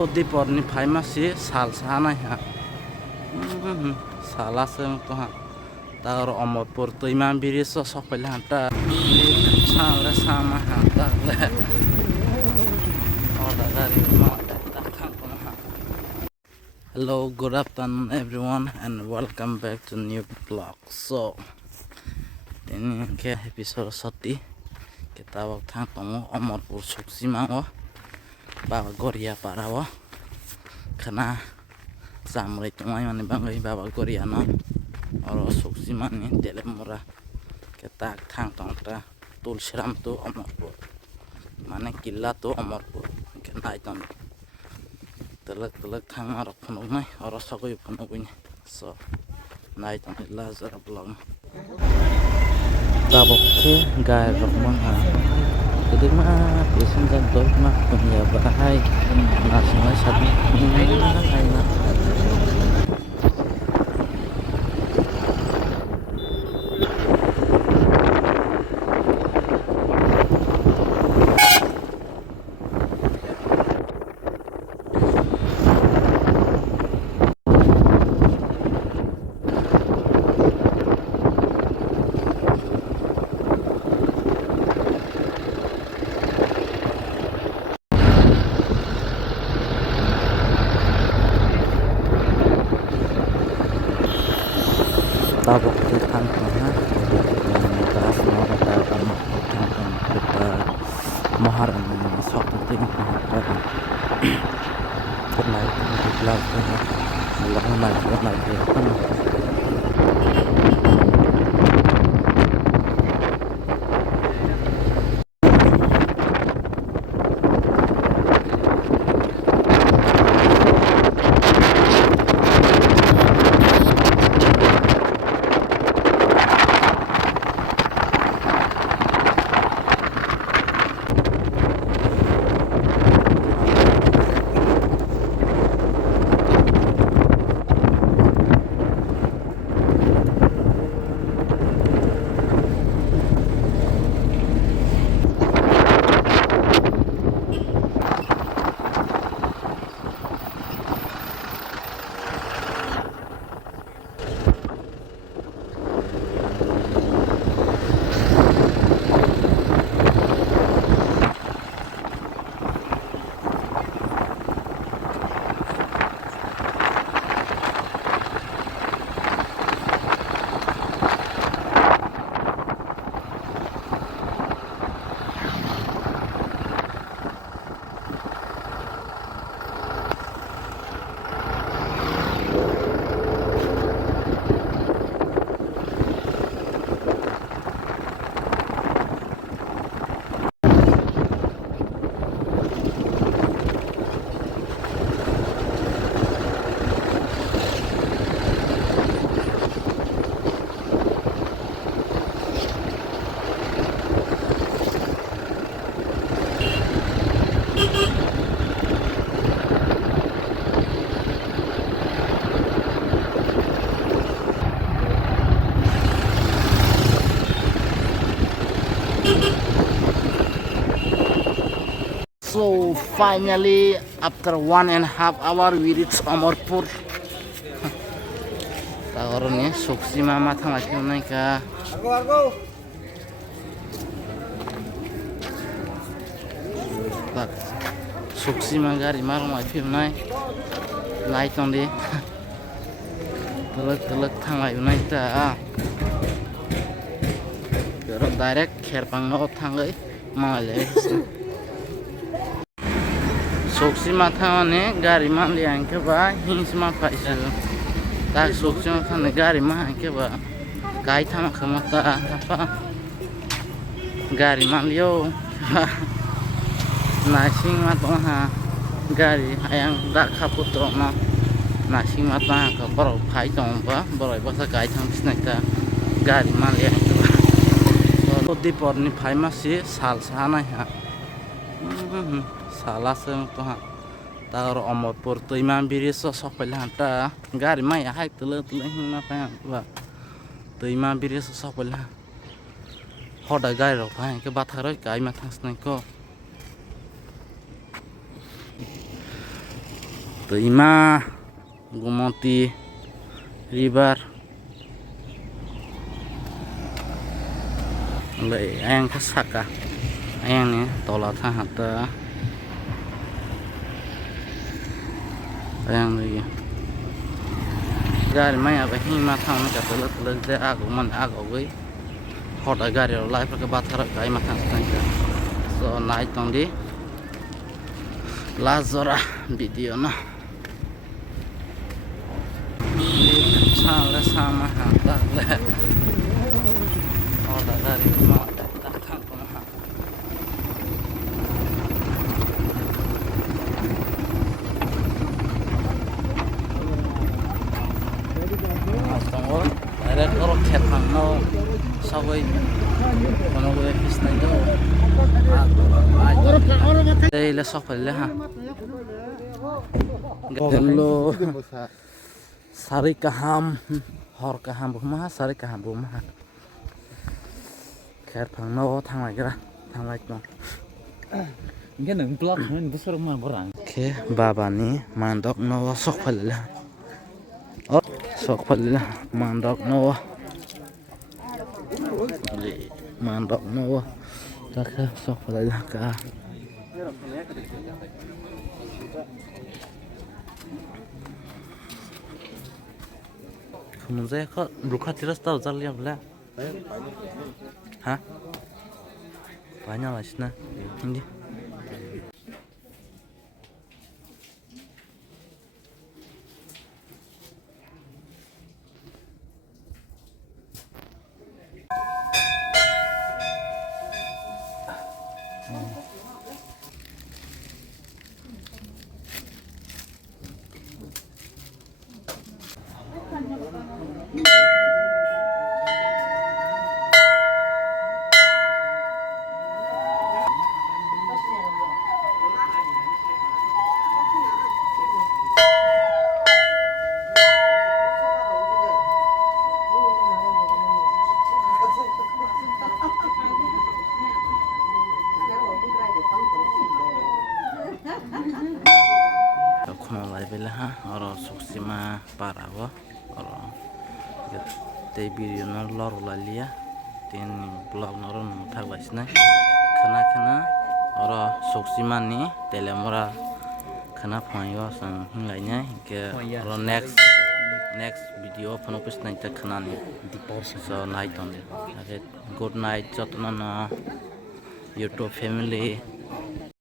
Diporni phaimasi sal sanai ha salaseng to ha tar Amarpur toima biriso sokpele hanta sale sama hanta le oda gari ma ta khang kono ha. Hello, good afternoon everyone and welcome back to new vlog. So ini ke episode soti kita wak thang tongo Amarpur suksima o baba garia parawa kana samrai tumai mani bangai baba garia no oro suksima ni teliamura kita thang tong ta tulsiram to Amarpur mane killa to Amarpur kenai ton telak thang aro phunuk nai oro sagoi phunuk ni so nai ton la zara vlog tabok ke gai rok mang ha kedek mah biasa jantor mah punya bahai nasional satu ini na tabok ke thang ha ta semua kata kamu thang kita mahar sok ting ha kenai di vlog ha Allah naik So finally, after 1.5 hours, we reach Amarpur. Tawaran ya, suksima matang lagi naik ke. Suksima gari marung lagi naik, naik tadi. Telak thang lagi naik ta. Kalau direct kerpang no thang lagi, malah. Suksima thangane gari man liang ke ba hingsma paisa tak suksima thane gari man ke ba kai thama khamata apa gari man lio nasing ma to ha gari ayang dak khaputro ma nasing ma ta ka boro phai tong ba boro ba sa kai thang snakta gari man liang ke ba so diporni phaimasi sal sanai ha salaseng to ha tar Amarpur toima biriso sokpele hanta gari mai hai tele hingna pa ba toima biriso sokpele hoda gari rok pa ke batharo kai ma thangsnai ko ima gumoti river lấy anh có sạc à anh này to là thang hạt tơ anh này gari mày apa hima thang nó chặt lật lật ra ag man ag oi hot gari lại phải cái bát thar cái mặt thang thang so night tong đi lazora video na salah sama hata le hot gari ma tak thang ko ha ada orang kepang no sawai kono gue fisna do đây là sọc phải là ha hello sari kaham hor kaham rumah sari kaham rumah kepang no thang lại ra thang lại no Ini neng blog men besar rumah orang. oke baba ni mandok no sọc phải là oh sọc phải là mandok no mandok no tak sọc phải là ka kamu saya kok buka tiras tahu lihat lah hah banyak lah sih ini ha orang suksima parawa orang te video na lor lalia tin blog noron muthak laisna khana khana orang suksima ni teliamura khana phayo sang hinglainya ke orang next video phanopis nai ta khana ni so night on good night jotna na YouTube family